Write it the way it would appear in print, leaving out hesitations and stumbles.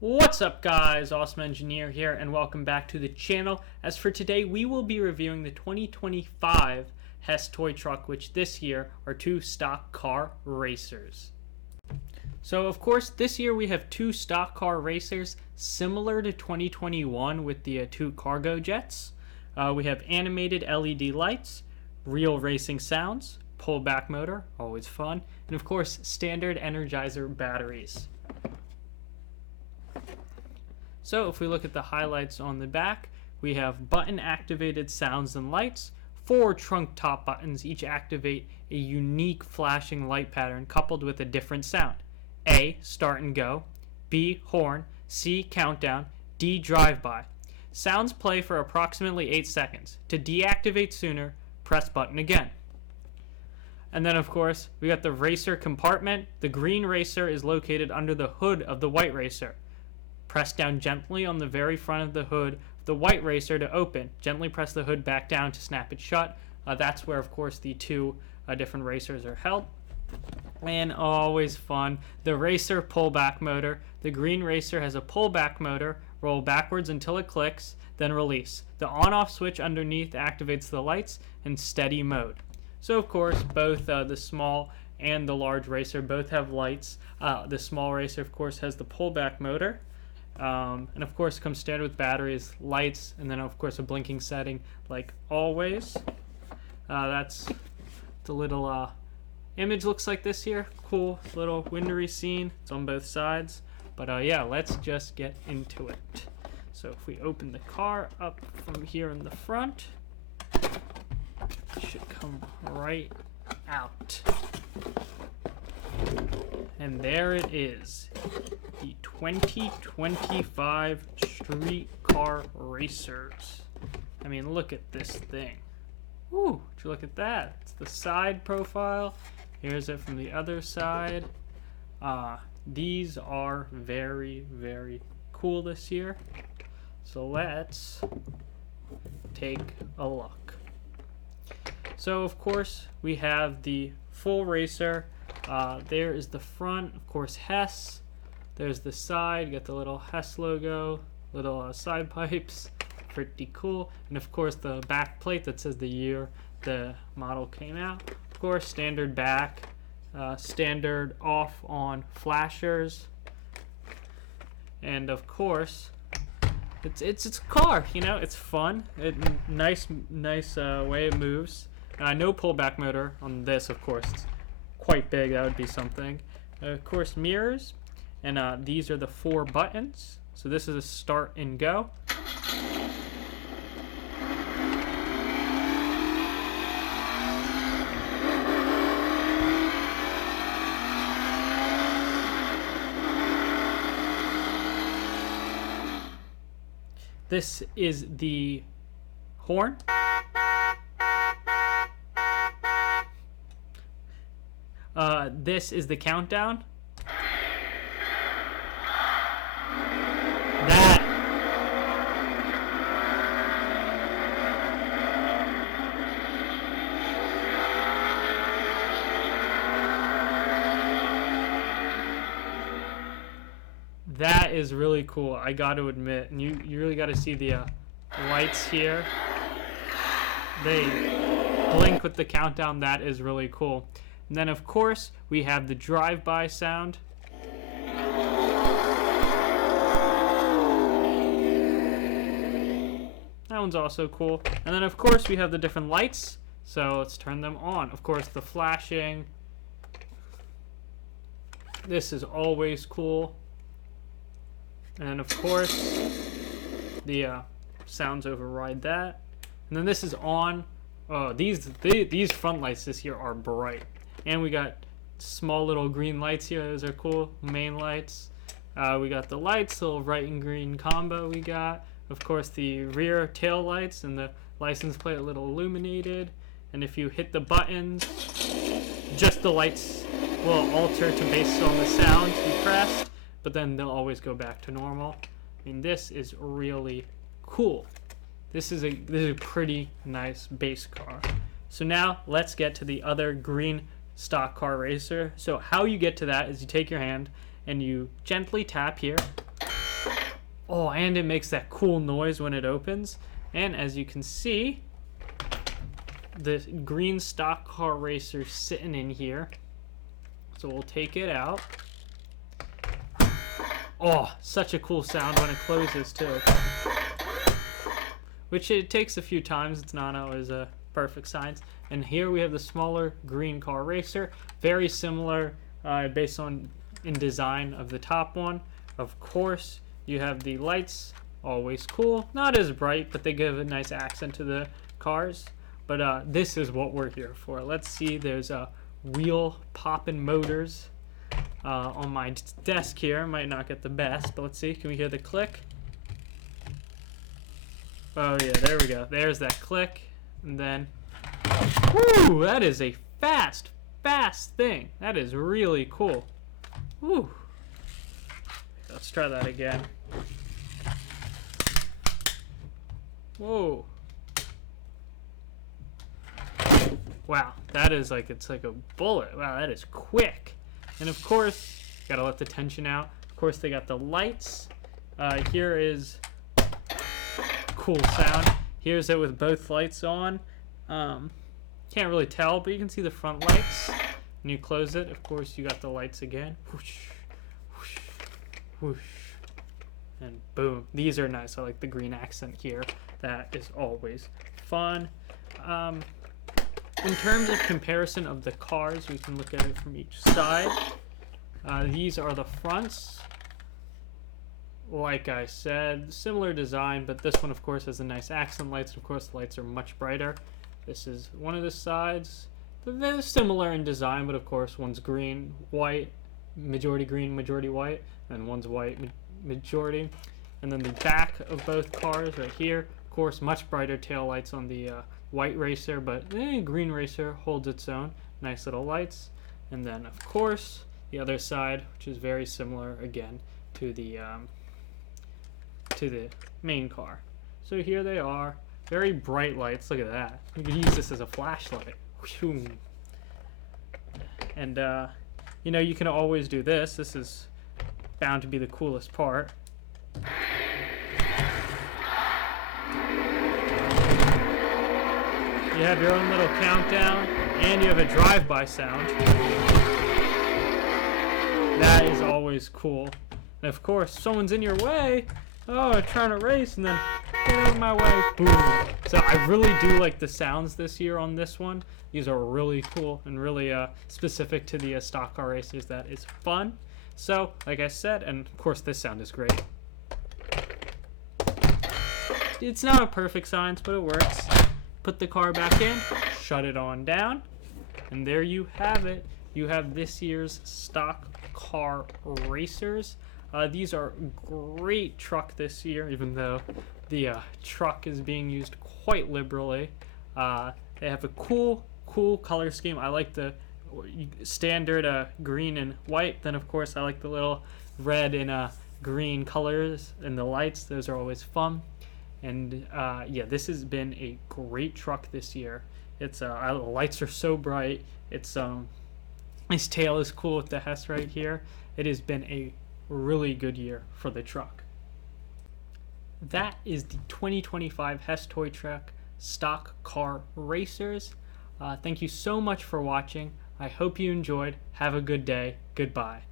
What's up guys, Awesome Engineer here and welcome back to the channel. As for today, we will be reviewing the 2025 Hess toy truck, which this year are two stock car racers. So of course this year we have two stock car racers similar to 2021 with the two cargo jets. We have animated LED lights, real racing sounds, pullback motor, always fun, and of course standard Energizer batteries. So if we look at the highlights on the back, we have button activated sounds and lights, 4 trunk top buttons, each activate a unique flashing light pattern coupled with a different sound. A, start and go, B, horn, C, countdown, D, drive-by. Sounds play for approximately 8 seconds. To deactivate sooner, press button again. And then of course, we got the racer compartment. The green racer is located under the hood of the white racer. Press down gently on the very front of the hood of the white racer to open. Gently press the hood back down to snap it shut. That's where, of course, the two different racers are held. And always fun, the racer pullback motor. The green racer has a pullback motor. Roll backwards until it clicks, then release. The on-off switch underneath activates the lights in steady mode. So, of course, both the small and the large racer both have lights. The small racer, of course, has the pullback motor. And of course comes standard with batteries, lights, and then of course a blinking setting like always. That's the little image looks like this here. Cool little windowy scene. It's on both sides. But yeah, let's just get into it. So if we open the car up from here in the front, it should come right out. And there it is. The 2025 Street Car Racers. I mean, look at this thing. Ooh, would you look at that? It's the side profile. Here's it from the other side. These are very, very cool this year. So let's take a look. So, of course, we have the full racer. There is the front, of course, Hess. There's the side, you got the little Hess logo, little side pipes, pretty cool. And of course the back plate that says the year the model came out. Of course, standard back, standard off on flashers. And of course, it's a car, you know, it's fun. Nice way it moves. No pullback motor on this, of course. It's quite big, that would be something. Of course, mirrors. And these are the 4 buttons. So this is a start and go. This is the horn. This is the countdown. That is really cool, I got to admit. And you really got to see the lights here. They blink with the countdown. That is really cool. And then, of course, we have the drive-by sound. That one's also cool. And then, of course, we have the different lights. So let's turn them on. Of course, the flashing. This is always cool. And of course, the sounds override that. And then this is on. Oh, these front lights this year are bright. And we got small little green lights here. Those are cool. Main lights. We got the lights, little red and green combo we got. Of course, the rear tail lights and the license plate a little illuminated. And if you hit the buttons, just the lights will alter to based on the sound you pressed. But then they'll always go back to normal. I mean, this is really cool. This is a pretty nice base car. So now let's get to the other green stock car racer. So how you get to that is you take your hand and you gently tap here, Oh, and it makes that cool noise when it opens. And as you can see, the green stock car racer sitting in here. So we'll take it out. Oh, such a cool sound when it closes too. Which it takes a few times. It's not always a perfect science. And here we have the smaller green car racer. Very similar based on in design of the top one. Of course, you have the lights. Always cool. Not as bright, but they give a nice accent to the cars. But this is what we're here for. Let's see. There's wheel popping motors on my desk here. Might not get the best, but let's see. Can we hear the click? Oh yeah, there we go. There's that click. And then, whoo, that is a fast thing. That is really cool. Whoo. Let's try that again. Whoa. Wow, that is like, it's like a bullet. Wow, that is quick. And of course, gotta let the tension out. Of course, they got the lights. Here is cool sound. Here's it with both lights on. Can't really tell, but you can see the front lights. When you close it, of course, you got the lights again. Whoosh, whoosh, whoosh. And boom. These are nice. I like the green accent here. That is always fun. In terms of comparison of the cars, we can look at it from each side. These are the fronts. Like I said, similar design, but this one, of course, has the nice accent lights. Of course, the lights are much brighter. This is one of the sides. They're similar in design, but of course, one's green, white, majority white, and one's white, majority. And then the back of both cars right here, of course, much brighter tail lights on the white racer, but green racer holds its own. Nice little lights. And then, of course, the other side, which is very similar again to the main car. So here they are, very bright lights. Look at that. You could use this as a flashlight. And you know, you can always do this. This is bound to be the coolest part. You have your own little countdown, and you have a drive-by sound. That is always cool. And of course, someone's in your way. Oh, trying to race, and then get out of my way. Boom. So I really do like the sounds this year on this one. These are really cool and really specific to the stock car racers. That is fun. So, like I said, and of course this sound is great. It's not a perfect science, but it works. Put the car back in, shut it on down, and there you have it. You have this year's stock car racers. These are great truck this year, even though the truck is being used quite liberally. They have a cool color scheme. I like the standard green and white. Then, of course, I like the little red and green colors and the lights. Those are always fun. And yeah, this has been a great truck this year. It's the lights are so bright. It's his tail is cool with the Hess right here. It has been a really good year for the truck. That is the 2025 Hess Toy Truck Stock Car Racers. Thank you so much for watching. I hope you enjoyed. Have a good day. Goodbye.